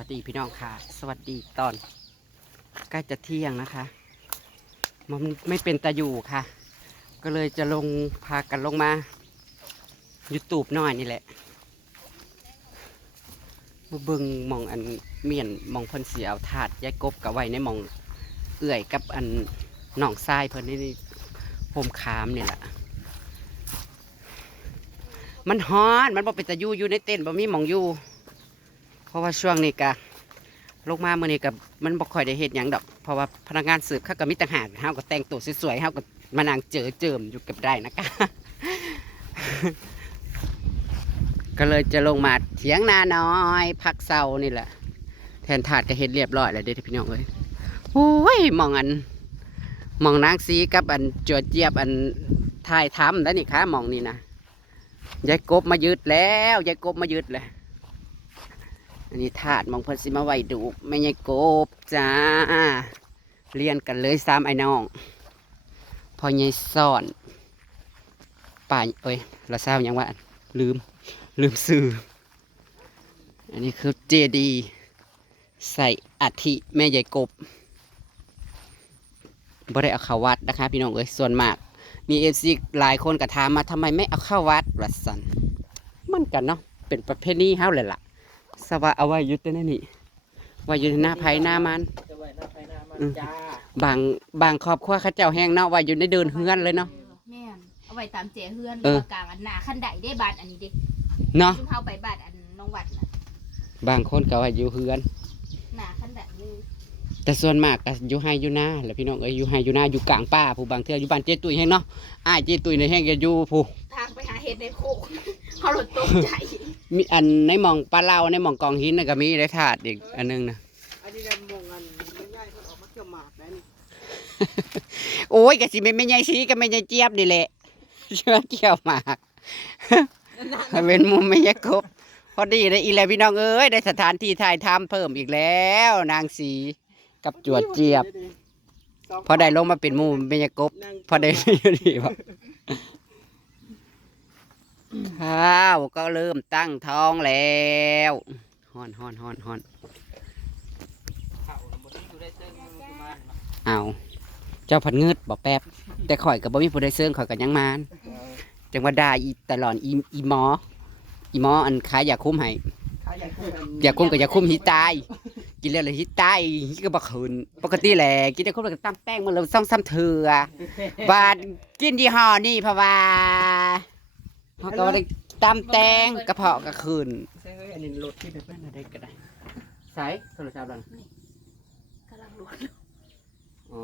วัสดีพี่น้องค่ะ สวัสดีตอนใกล้จะเที่ยงนะคะ มันไม่เป็นตาอยู่ค่ะ ก็เลยจะลงพากันลงมายูทูบหน่อยนี่แหละมาเบิงมองอันเมียนมองพ่นเสียเอาถาดยายกบกับไว้ในมองเอื่อยกับอันหนองทรายเพิ่นนี่โฮมคามนี่แหละมันฮ้อนมันบ่เป็นตะยู่อยู่ในเต็นท์บ่มีมองอยู่ เพราะว่าช่วงนี้กะลงมาเมื่อนี้กับมันบ่ค่อยได้เฮ็ดหยังดอก เพราะว่าพนักงานสืบเขาก็มีต่างหากเฮาก็แต่งตัวสวยๆเฮาก็มานังเจอเจิมอยู่กับได้นะคะก็เลยจะลงมาเถียงนาน้อยพักเซานี่แหละ แทนถาดก็เฮ็ดเรียบร้อยแล้วเด้อพี่น้องเอ้ยโอ้ยมองอันมองนางสีกับอันจวดเจี๊ยบอันทายทำแล้วนี่ค่ะมองนี่นะยายกบมายึดแล้วยายกบมายึดเลย อันนี้ถาดมองเพิ่นสิมาไว้ดูไม่ยายกบจ้าเรียนกันเลยสามไอ้น้อง พอยายซ่อนป่าเอ้ยละเศร้ายังว่าลืม ลืมซื้ออันนี้คือเจดีใส่อัฐิแม่ยายกบบ่ได้เอาเข้าวัดนะคะ พี่น้องเอ้ยส่วนมาก มีเอฟซีหลายคนก็ถามมาทำไมไม่เอาเข้าวัดวัสันมันกันเนาะเป็นประเพณีเฮาเลยล่ะ สว่าเอาไว้อยุตินั่นนี่ไว้อยู่ในหน้าไผหน้ามันจะไว้หน้าไฟหน้ามันอืมจ้าบางบางครอบครัวเขาเจ้าแห้งเนาะไว้อยู่ในเดินเฮือนเลยเนาะแม่นเอาไว้ตามเจเฮือนเออกลางอันหนาขั้นใดได้บาทอันนี้เดิเนาะซุ่มเฮาไปบาทอันน้องวัดน่ะบางคนก็ไว้อยู่เฮือน หนาขั้นใดเลยแต่ส่วนมากก็อยู่ไฮอยู่หน้าแหละพี่น้องเอ้ยอยู่ไฮอยู่หน้าอยู่กลางป่าผู้บางเทื่ออยู่บ้านเจ๊ตุยแห้งเนาะอ้ายเจ๊ตุยในแห้งก็อยู่ผู้ทางไปหาเห็ดในโคกเขาหลุดตกใจ มีอันในหมองปลาเล่าในหมองกองหินน่ะก็มีได้ถาดอีกอันนึงนะอันนี้ดำมองอันไม่ง่ายเขาออกมาเกี่ยวหมากนะนี่โอ้ยกะสิเป็นแม่ใหญ่สีกับแม่ใหญ่เจี๊ยบนี่แหละเชื่อเกี่ยวหมากให้เป็นมุมแม่ใหญ่กบพอดีเลยอีแล้วพี่น้องเอ้ยได้สถานที่ถ่ายทำเพิ่มอีกแล้ว นางสีกับจวดเจี๊ยบ พอได้ลงมาเป็นหมุมแม่ใหญ่กบนั่งพอได้อยู่ดีว่า ข้าวก็เริ่มตั้งท้องแล้วฮ้อนฮ้อนฮ้อนฮ้อนเขาน่ะบ่ได้อยู่ได้เส้นมันคือมันเนาะเอาเจ้าพันเงืดบอกแป๊บ แต่ข่อยกับบ่มีผู้ใดเสื่องข่อยกับยังมานจังว่าด่าอีตลอดอีอีหมอ อีหมออันขายยาคุ้มให้ขาใหญ่คู่กันยาคุ้มกับยาคุ้มหิตาย กินแล้วเลยหิตายหิก็บ่คืนปกติแหละกินแต่คุ้มแล้วก็ตั้มแป้งมันเลยซ่องซ้ำเถื่อบาดกินยี่ห้อนี่เพราะว่า เขาก็บ่ได้ตั้มแตงกระเพาะก็คืนใช่เฮ้ยอันนี้รถที่ที่เป็นอะไรก็ได้ใส่โทรศัพท์นั่นกำลังหลุดอ๋อ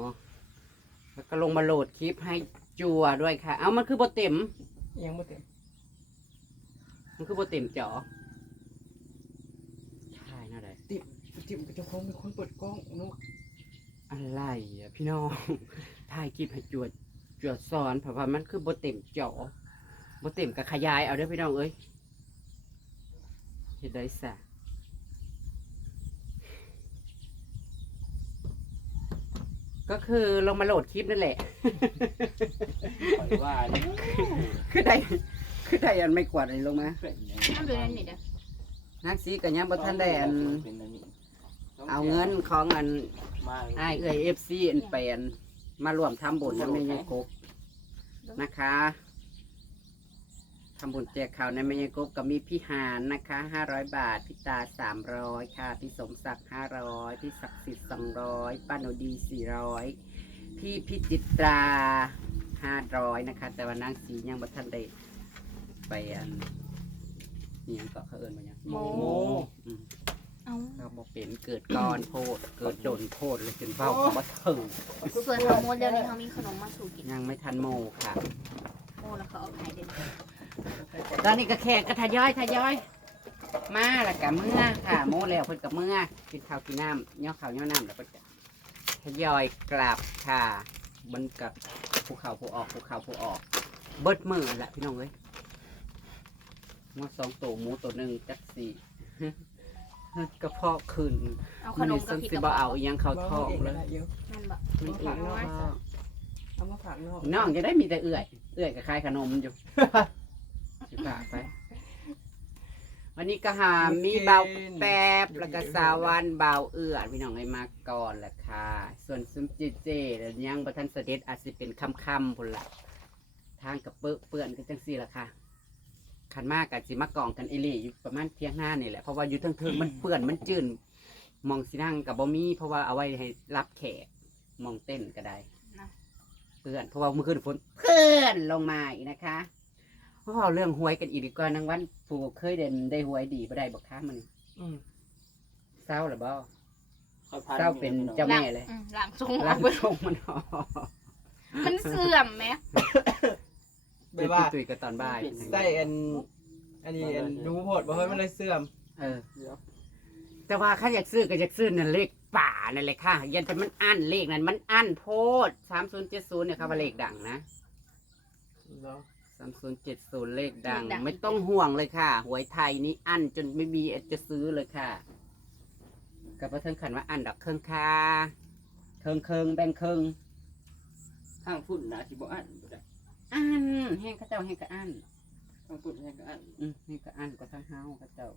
แล้วก็ลงมาโหลดคลิปให้จัวด้วยค่ะ เอามันคือบ่เต็ม ยังไม่เต็มมันคือบ่เต็มจอใช่น่าได้ติดติดเจ้าของเป็นคนเปิดกล้องเนาะอะไรอะพี่น้องถ่ายคลิปให้จวดจวดซ้อนเพราะว่ามันคือบ่เต็มจอ บ่เต็มก็ขยายเอาเด้อพี่น้องเอ้ยเฮ็ดได้ซะก็คือลงมาโหลดคลิปนั่นแหละ ปล่อยว่านี่คือได้คือได้อันไม่กวาดอะไรลงมาเป็นยังน้ำเดือนนั้นนี่เด้อนักสีกันยังบ่ทันได้อันเป็นอันนี้เอาเงินของอันมาไอายเอ้ยเอฟซีอันแปลนมารวมทำบุญในแม่ยายกบนะคะ ทำบุญแจกข่าวในแม่ยายกบก็มีพี่หานนะคะห้าร้อยบาทพี่ตาสามร้อยค่ะพี่สมศักดิ์ห้าร้อยพี่ศักดิ์สิทธิ์สองร้อยป้าหนูดีสี่ร้อยพี่พิจิตราห้าร้อยนะคะ แต่ว่านางสียังบ่ทันได้ไปอันนี่ยังก็เขาเอิญมายังโมอืมเอาเราบอกเป็นเกิดก้อนโพดเกิดโดนโพดเลยจนเบ้าเขาบ่ถึงส่วนของโมเดลนี้เขามีขนมมาสู่กินยังไม่ทันโมค่ะ โมแล้วเขาเอาขายเด็ด ตอนนี้ก็แขกก็ทยอยทยอย มาแล้วกับเมื่อค่ะโมแล้วเพิ่นกับเมื่อกินข้าวกินน้ำย่อข้าวย่อน้ำแล้วเพิ่นก็ทยอยกลับค่ะมันกับภูเขาภูออกภูเขาภูออก เบิดมือแหละพี่น้องเอ้ยหมาสองตัวหมูตัวหนึ่งจักสี่กระเพาะขึ้นเอาขมันนนี่มกัซึ่บงพริกสิกระบ่เพเอาราะอิหยังเข้าท้องเลยเยอะนั่นบ่มันฝากน้อยเอามาฝากนอกน้องจะได้มีแต่เอื่อย เอื่อยกับคล้ายขนมอยู่ สิฝากไป วันนี้ก็หามีเบาแป๊บแล้วก็สาวันเบาเอื้อพี่น้องไอ้มาก่อนแหละค่ะ ส่วนซุมเจเจแล้วยังประทันเสด็จอาจจะเป็นคำคำๆพุ่นละทางกับเปื้อเปื้อนก็จังสี่ละค่ะขันมากกับสิมากองกันเอหลี่อยู่ประมาณเที่ยงหน้านี่แหละเพราะว่าอยู่ทั้งเทิงมันเปื้อนมันจืนมองสินั่งกับบ่มีเพราะว่าเอาไว้ให้รับแขกมองเต้นก็ได้นะเพื่อนเพราะว่าเมื่อคืนฝนเพื่อนลงมาอีกนะคะ เพราะว่าเรื่องหวยกันอีกดีกว่านางวันปูเคยเด่นได้หวยดีบ่ได้บอกค้ามันอืมเศร้าหรือเปล่าค่อยพันเศร้าเป็นเจ้าแม่เลยอืมหลังทรงอร่าองกไปทรงมันออกมันเสื่อมไหมแบบว่าตุยกันตอนบ่ายใส่อัน อันนี้อันดูโหดบ่เฮ้ยมันเลยเสื่อมเออ เดี๋ยวแต่ว่าข้าอยากซื้อก็อยากซื้อนั่นเลขป่านั่นเลยค่ะยันแต่มันอั้นเลขนั้นมันอั้นโพดสามศูนย์เจ็ดศูนย์เนี่ยค่ะว่าเลขดังนะเนาะสามศูนย์เจ็ดศูนย์เลขดัง ไม่ต้องห่วงเลยค่ะ หวยไทยนี่อั้นจนไม่มีจะซื้อเลยค่ะกับพระเทิงขันว่าอั้นดอกเครื่องคาเคิงเคิงแบ่งเคิงข้างฝุ่นนะที่บ่อันบ่ได้อั้นแห้งข้าเจ้าแห้งก็อั้นข้างฝุ่นแห้งก็อันอืมแห้งก็อั้นก็ทั้งเฮาข้าเจ้า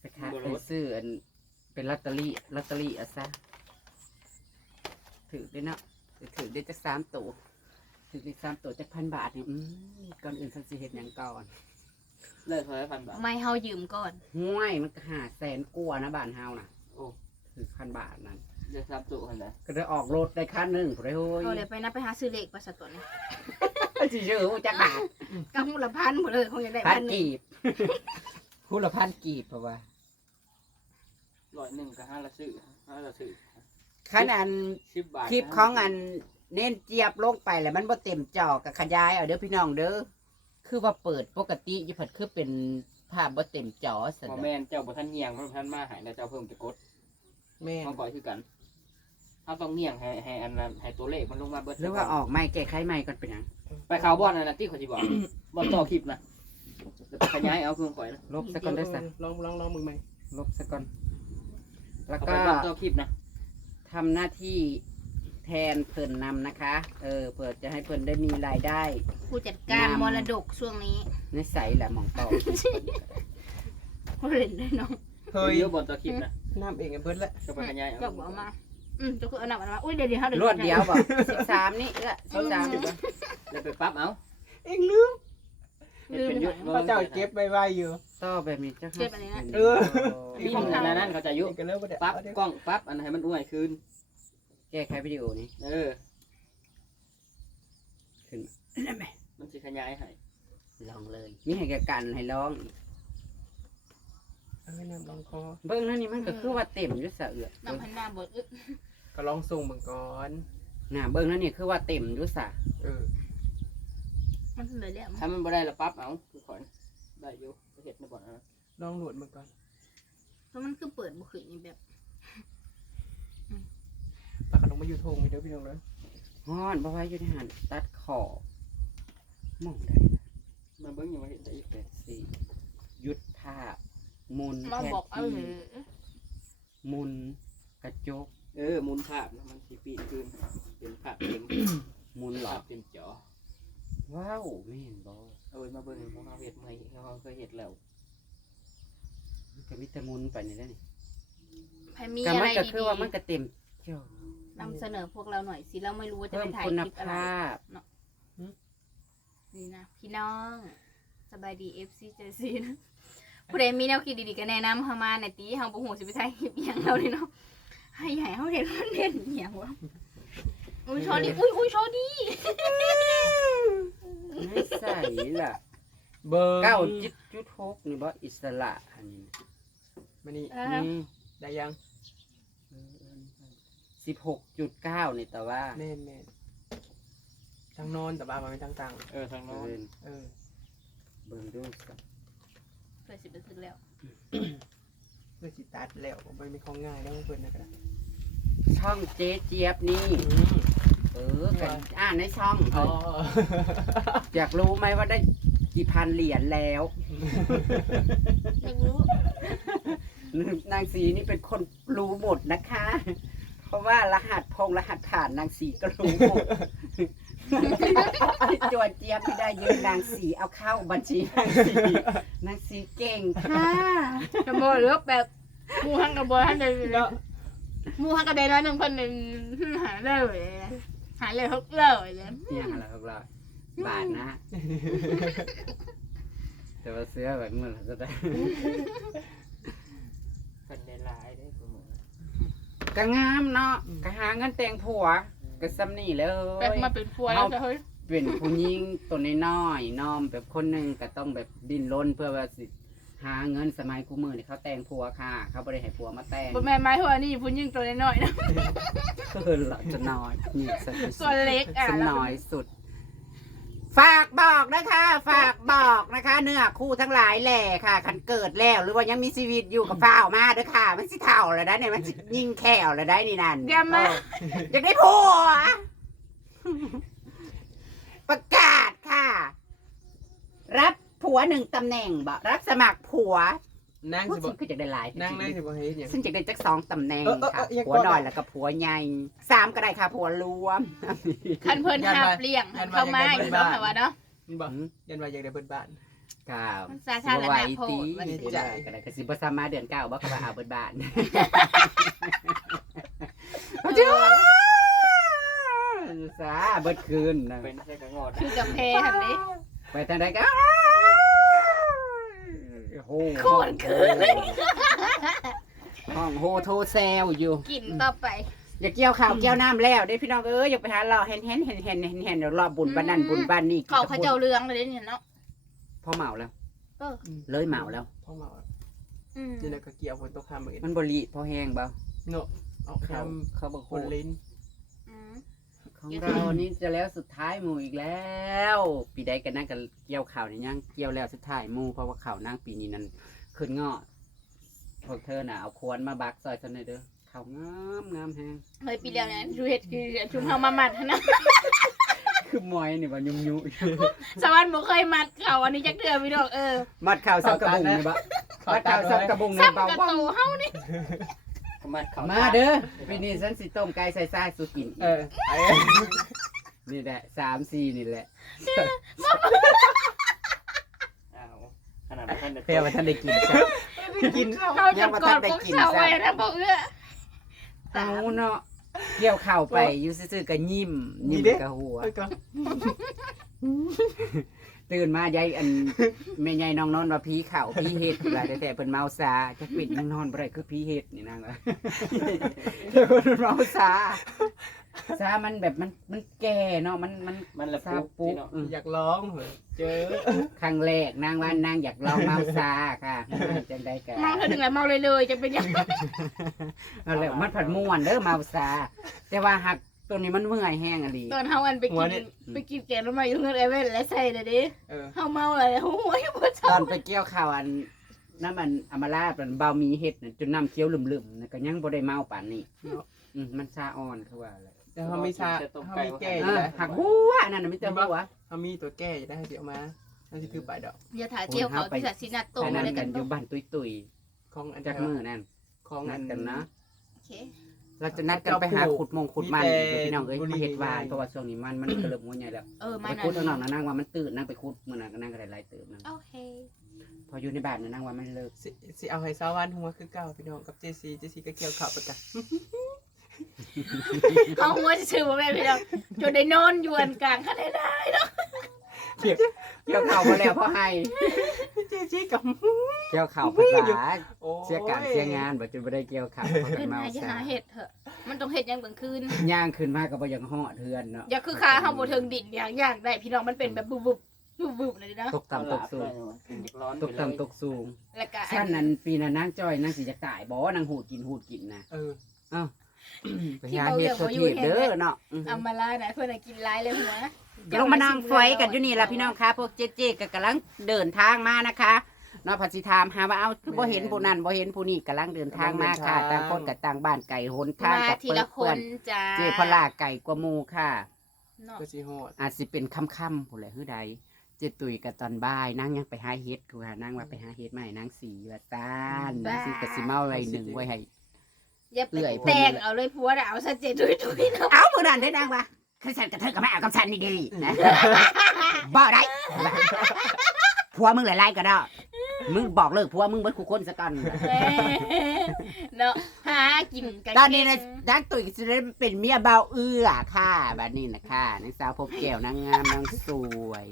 ไปค่ะไปซื้ออันเป็นลอตเตอรี่ลอตเตอรี่อะซะถือได้เนาะถือได้จะสามตัว ถือได้สามตัวจะพันบาทเนี่ยอืมก่อนอื่นสันสิเห็ดหยังก่อนเลิกเท่าไหร่พันบาท ไม่เฮายืมก่อน ห้วยมันก็หาแสนกว่านะบ้านเฮาน่ะโอ้คือพันบาทนั่นเดี๋ยวซ้ำตุกันนะก็ได้ออกรถได้คันหนึ่งผู้ใดโอ้ยเอาเดี๋ยวไปนับไปหาซื้อเลขประสาทตัวนี้สิชื่อหูจักบาทกำละพันหมดเลยคงจะได้พัพันนหนึ่งกีบหูละพันกีบเพราะว่าร้อยหนึ่งก็ห้าละซื้อห้าละซื้อขนาดสิบบาทคลิปของอัน เน้นเจี๊ยบลงไปแล้วมันบ่เต็มจอกับขยายเอาเด้อพี่น้องเด้อคือว่าเปิดปกติอยู่ผัดคือเป็นภาพบ่เต็มจอสพอนะแม่นเจ้าบ่ทันเงียงบ่ทันมาหายแล้วเจ้าเพิ่มจะกดแม่นมาก่อยคือกันเอาต้องเงียงให้ให้อันนั้นให้ตัวเลขมันลงมาเบิดหรือว่าออกไม่แก้ไขไม่ก่อนเป็นหยังไปข่าวบอลนั่นนะที่เขาสิบอกบอลต่อคลิปนะแล้วไปขยายเอาเครื่องก่อยนะลบซะก่อนเด้อซะลองลองลองมึงไหมลบซะก่อนแล้วเอาก็ไปบอลต่อคลิปนะทำหน้าที่ แทนเพิ่นนำนะคะ เออเปิดจะให้เพิ่นได้มีรายได้ ผู้จัดการมรดกช่วงนี้ในใสแหละหมองเป่าเขาเล่นได้น้องเฮ้ยเดี๋ยวบอลต่อคลิปนะน้ำเองกันเบิดละก็ไปขยายเอาก็บอกมา อืมจะคือเอาหนักมาอุ้ยเดี๋ยวเดี๋ยวเขารวดเดียวบอกสิบสามนี่เอื้อสิบสามแล้วไปปรั๊บเอาเองลืมให้เป็นยุทธพระเจ้าเก็บไว้ไว้อยู่ต่อแบบนี้เจ้าเก็บอันนี้นะเออนี่มันอันนั้นเขาจะยุเองกันแล้วบ่ได้ปรั๊บเอาเดี๋ยวกล้องปรั๊บอันให้มันอ้วยคืนแก้ไขวิดีโอนี้เออ ขึ้นมามันสิขยายให้ลองเลย มีให้แกกันให้ร้องเอาไว้น้ำลองคอเบิ้งนั่นนี่มันก็คือว่าเต็มอยุ่สะเอือน้ำพันหน้าบดอึ๊บก็ลองส่งมึงก่อนน่ะเบิ้งนั่นนี่คือว่าเต็มอยุ่สะเออมันเลยเรียกมันถ้ามันบ่ได้ละปรั๊บเอาคือขอนได้อยู่ไปเฮ็ดในบ่อนนะลองหนวดมึงก่อนแล้วมันคือเปิดบุคลิกนี่แบบปากกาล งมาอยู่ทงไปเด้อพี่น้องเด้อฮ้อนบ่ไว้อยู่ในหันตัดขอบมองได้มันเบิ่งยังบ่เห็นได้อีกเลยสี่หยุดภาพหมุนมาแทนบอกเอที่อหมุนกระจกเออหมุนภาพนะมันสิปีนคืนเป็นภาพเต็มหมุนหลอภากพเต็มจอว้าวไม่เห็นบ่เอาไว้มาเบิ่งของเราเฮ็ดใหม่เราเคยเฮ็ดแล้วมันก็มีแต่หมุนไปนี่แหละนี่ใครมีก็อะมัไรนก็ดีคือว่ามันก็เต็มจอๆ นำเสนอพวกเราหน่อยสิเราไม่รู้ว่าจะเพิ่ไปมถ่ายคุณคลิปอะไรภาพ นี่นะพี่น้องสบายดีเอฟซีเจซีนะผู้ใดมีแนวคิดดีๆก็แนะนำเข้ามาในตีเฮาบ่ฮู้สิไปถ่ายคลิปอหย่างเรานี่เนาะให้ใหญ่เฮาเห็นมันเด่นอหย่างวะอุ้ยชอดีอุ้ยอุ้ยชอดีไม่ใส่ล่ะเบิ่งเก้าจิตจุดหกนี่บ่อิสระอันนี้มานี่เอออืมได้ยัง สิบหกจุดเก้านี่แต่ว่าแม่นแม่นทางนอนแต่บ้ามันเป็นทางต่างเออทางโน้นเบิ่งเออเบิ่งดูสักเปิดสิบเปอร์เซ็นต์แล้วเพื่อสิตัดแล้วมันมีของง่ายแล้วเพิ่นนะกระดาษช่องเจ๊เจี๊ยบนี่ อืมเออกันอ่านในช่องอ๋อ อยากรู้ไหมว่าได้กี่พันเหรียญแล้วไม่รู้นางสีนี่เป็นคนรู้หมดนะคะเพ ราะว่ารหัสพงรหัสผ่านนางสีก็รู้หมดจวดเจี๊ยบไม่ได้ยืนนางสีเอาเข้าบัญชีนางสีนางสีเก่งค่ะกระโบเลือกแบบหมูหังกระโบหันเดยแล้วหมูหังกระเดยน้อยหนึ่งคนหนึ่งหายเลยหายเลยฮกเลยเลยเนี่ยอะไรพวกเราบาทนะ แต่ว่าเสื้อแบบมันจะได้เป็นได้หลายได้ กูหมดก็งามเนาะก็หาเงินแต่งผัวก็ซ้ำนี่เลยแบบมาเป็นฟัวแล้วจะเฮ้ยเป็นผู้หญิงตัวน้อยๆน้อมแบบคนหนึ่งก็ต้องแบบดิ้นรนเพื่อว่าสิหาเงินสมัยกูมือนี่เขาแต่งผัวค่ะ เขาบริให้ผัวมาแต่งบนแม่ไม้หัวนี่พุ่นยิ่งตัวน้อยๆนะก็คือหลักจะน้อยนี่สักตัวเล็กอะสน้อยสุด ฝากบอกนะคะ ฝากบอกนะคะ เนื้อคู่ทั้งหลายแหล่ค่ะคันเกิดแล้ว หรือว่ายังมีชีวิตอยู่กับฝ้าวมาเด้อค่ะ มันสิเท่าแล้วได้เนี่ยมันสิยิงแขวแล้วได้นี่นั่นเดี๋ยวมา อยากได้ผัวประกาศค่ะ รับผัวหนึ่งตำแหน่งบ่รับสมัครผัว นั่งผู้สิชบ่มก็จะได้หลายนั่งนั่งสิบ่เฮ็ดหยังซึ่งจะได้จักสองตำแหน่งเออเออค่ะเอออย่าผัวก่อนน้อยแล้วก็ผัวใหญ่สามก็ได้ค่ะผัวรวม คันเพิ่นหาบเลี้ยงเข้ามาอยู่เนาะค่ะว่าเนาะ มันบ่ยันว่าอยากได้เบิดบ้าน ครับมันสาธารณะไหวโพตีดมันสิได้ก็ได้ก็สิบ่สามารถเดือนเก้าบ่ก็ว่าเอาเบิดบ้านเจ้าสาเบิดคืนนะ เป็นใช่กระงอด คือกับเพหันนี้ไปทางใดก็โอ้โห โคตรคืนห้องโฮโทเซลอยู่กินต่อไปอย่าเกี่ยวข่าวเกี่ยวน้ำแล้วได้พี่น้องเอ้ยอย่าไปหารอเห็นเห็นเห็นเห็นเห็นเห็นเดี๋ยวรอบุญบ้านนั่นบุญบ้านนี่เขาเขาเจ้าเรืองเลยเนี่ยเนาะพ่อเหมาแล้วเออเลยเหมาแล้วพ่อเมาอืมนี่แหละก็เกี่ยวฝนตกค่ำเหมือนมันบริพอแห้งเปล่าเนาะเอาคเขาเขาบอกำคคนนลิ้นอืม ของเรานี่จะแล้วสุดท้ายหมู่อีกแล้วปีใดกันนั่งกันเกี่ยวข่าวนี่ยังเกี่ยวแล้วสุดท้ายหมู่เพราะว่าข่าวนั่งปีนี้นั้นขึ้นเงาะพวกเธอน่ะเอาควรมาบักซอยฉันหน่อยเด้อข่าวงามงามแฮงเฮ้ยปีเดียวเนี่ยดูเห็ดคือชุมเฮามามัดนะคือมอยนี่ว่ายุ่มยุ่สวรรค์บ่เคยมัดเขาอันนี้จักเดือพี่ดอกเออมัดข่าวซับกระบุงนี่บะมัดข่าวซับกระบุงนี่ซ้ำเบากระว่าโตเฮานี่ มัดเขามาเด้อปีนี้ฉันสิต้มไก่ใส่ซ่าสุกินเออไอ้นี่แหละสามสี่นี่แหละอ้าวขนาดท่านเด็กเพื่อว่าท่านได้กินจ้ะกินเขาจะกอดพวกเสาไว้นะบ่เอื้อเอาเนาะเกี่ยวเข่าวไปอยู่ซื่อๆก็ยิ้มยิ้มกับหัวเอ้ยก็ ตื่นมายายอันแม่ยายน้องนอนว่าผีเข่าผีเห็ดว่าแต่แต่เพิ่นเมาซาจะปิดนั่งนอนบ่ได้คือผีเห็ดนี่นางว่าเพิ่นเมาซาซามันแบบมันมันแก่เนาะมันมันมันละซาปุ๊บปุ๊พี่เนาะอืมอยากร้องเหรอเจอครั้งแรกนางว่านางอยากลองเมาซาค่ะจังได้กันเมาเธอถึงแล้วเมาเลยเลยจะเป็นยัง นั่นแหละมันผัดม่วนเด้อเมาซาแต่ว่าหัก ตัวนี้มันเมื่อยแห้งอะลีตอนเฮาอันไปกินไปกินแกงแล้วมาอยู่เงินไอเว่นและใส่เลยดิเออเฮาเมาเลยโอ้ยบ่ตชออบนไปเกี่ยวข้าวอันน้ำมันอำมาลาเป็นเบามีเห็ดน่ะจนน้ำเคี้ยวลืมๆนะก็ยังบ่ได้เมาป่านนี้เนาะอืมมันซาอ่อนคือว่าอะไรแต่เขามีชาเขามีแก่อเอยู่อนะหักหัวอันนั้นน่ะไม่เจอหัว เขามีตัวแก่อยู่ได้เดี๋ยวมานั่นคือใบดอกอย่าถ่ายเจียวเขาที่สัตว์สินัดโตอันมานั้นได้กักันนอยู่บ้านตุยของอันๆจากมือนั่นของนัอัดนกันนะโอเค เราจะนัดกันไปหาขุดมงขุดมันมีแต่เดี๋ยวพี่น้องเอ้ยบุรีมาเห็ดหวานเพราะว่าช่วงนี้มันมันก็เริ่มหัวใหญ่แล้วเออมาไปนั่ขุดเอานหน่องนะนั่งว่ามันตื่นนั่งไปขุดมื่อนั้นก็นั่งก็ได้หลายตื่นนั่งโอเค พออยู่ในบ้านน่ะนั่งว่ามันเลิกสิสิเอาให้สาวันหัวคือเก่าพี่น้องกับเจซีเจซีก็เกี่ยวข่าวไปกันเอาหัวจะชื่อว่าแม่พี่น้องจนได้นอนอยู่อันกลางคันได้ได้เเกี่ยวเข่ามาแล้วพ่อให้เจซีกับ เกี่ยวเข่าภาษาโอ้เสียการเสียงานบ่จนบ่ได้เกี่ยวเข่าเพราะกัขึ้นนเมามาจะซาหาเห็ดเถอะ มันต้องเห็ดยังกลางคืน ย่างขึ้นมาก็บ่อยังเหาะเทือนเนาะอย่าคือขาเฮาบ่ถึงดินอย่างอย่างได้พี่น้องมันเป็นแบบบุบบุบบุบบุบเลยนะตกต่ำตกสูงร้อนตกต่ำตกสูงแล้วก็ชั้นนั้นปีนั้นนางจ้อยนางสิจะตายบ่นางหูดกินหูดกินนะเออไปหาเฮ็ดตัวทีบเด้อเนาะอืมเอามาล่านะเพื่อนนะกินร้ายเลยหัว ลงมานั่งฝอยกันอยู่นี่ล่ะพี่น้องคะพวกเจ๊ๆก็กำลังเดินทางมานะคะเนาะพัสิถามหาว่าเอาคือบ่เห็นผู้นั้นบ่เห็นผู้นี้กำลังเดินทางมาค่ะต่างคนกับต่างบ้านไก่หนทางมากับทีเปิ้ละนคเพื่อนนจ้าเจพลาไก่กว่าหมูค่ะ เนาะก็สิโหดอาจสิเป็นค่ำๆผู้ใดฮือใดเจตุยกับตอนบ่ายนางยังไปหาเฮ็ดคือว่านั่งว่าไปหาเฮ็ดมาให้นางสีว่าตานนางสีกสิเมาไว้หนึ่งไว้ให้ อย่าไปเอื่อยแต่งเอาเลยผัวน่ะเอาซะเจดุยดุยเนาะเอามื้อนั้นได้นางว่า คือฉันกระเทยกับแม่เอากับฉันนี่ดีนะบ่ได้ผัวมึงหลายๆก็ได้มึงบอกเลิกผัวมึงเบิดคู่คนซะก่อนเอ้ยเนาะหากินกันตอนนี้นะนักตุ๋ยจะได้เป็นเมียเบาเอื้อค่ะบัดนี้นะค่ะนางสาวพบแก้วนางงามนางสวย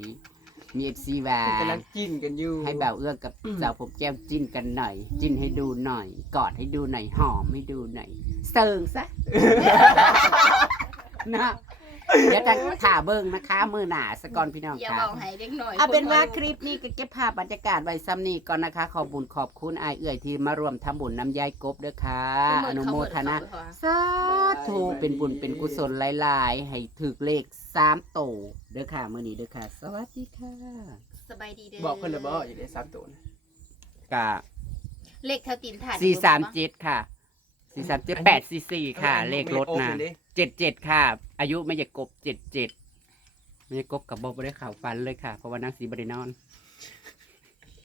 มีเอฟซีแวกำลังกินกันอยู่ ให้เบาเอื้อกับสาวพบแก้วจิ้นกันหน่อย จิ้นให้ดูหน่อย กอดให้ดูหน่อย หอมให้ดูหน่อยเซิงซะนะ เดี๋ยวจะถ่าเบิ้งนะคะมือหนาสกอนพี่น้องอย่าค่ะ บอกให้เด็กหน่อยเอาเป็นว่าคคลิปนี้ก็เก็บภาพบรรยากาศไว้ซ้ำนี้ก่อนนะคะ ขอบุญขอบคุณอายเอื่อยที่มารวมทำบุญน้ำยายกบด้วยค่ะ อนุโมทนาสาธุเป็นบุญเป็นกุศลหลาย ๆ ให้ถึกเลขสามโตวเด้อค่ะมื้อนี้เด้อค่ะ สวัสดีค่ะสบายดีเด้อบอกเพิ่นเลยบอกอยู่ในซับตัวนะกะเลขเท่าตีนถาดสี่สามเจ็ดค่ะสี่สามเจ็ดแปดสี่สี่ค่ะ เลขรถนะเจ็ดเจ็ดค่ะ อายุไม่ใช่กบเจ็ดเจ็ดไม่ใช่กบกับบอบได้ข่าวฟันเลยค่ะ เพราะว่านางสีบริณนอน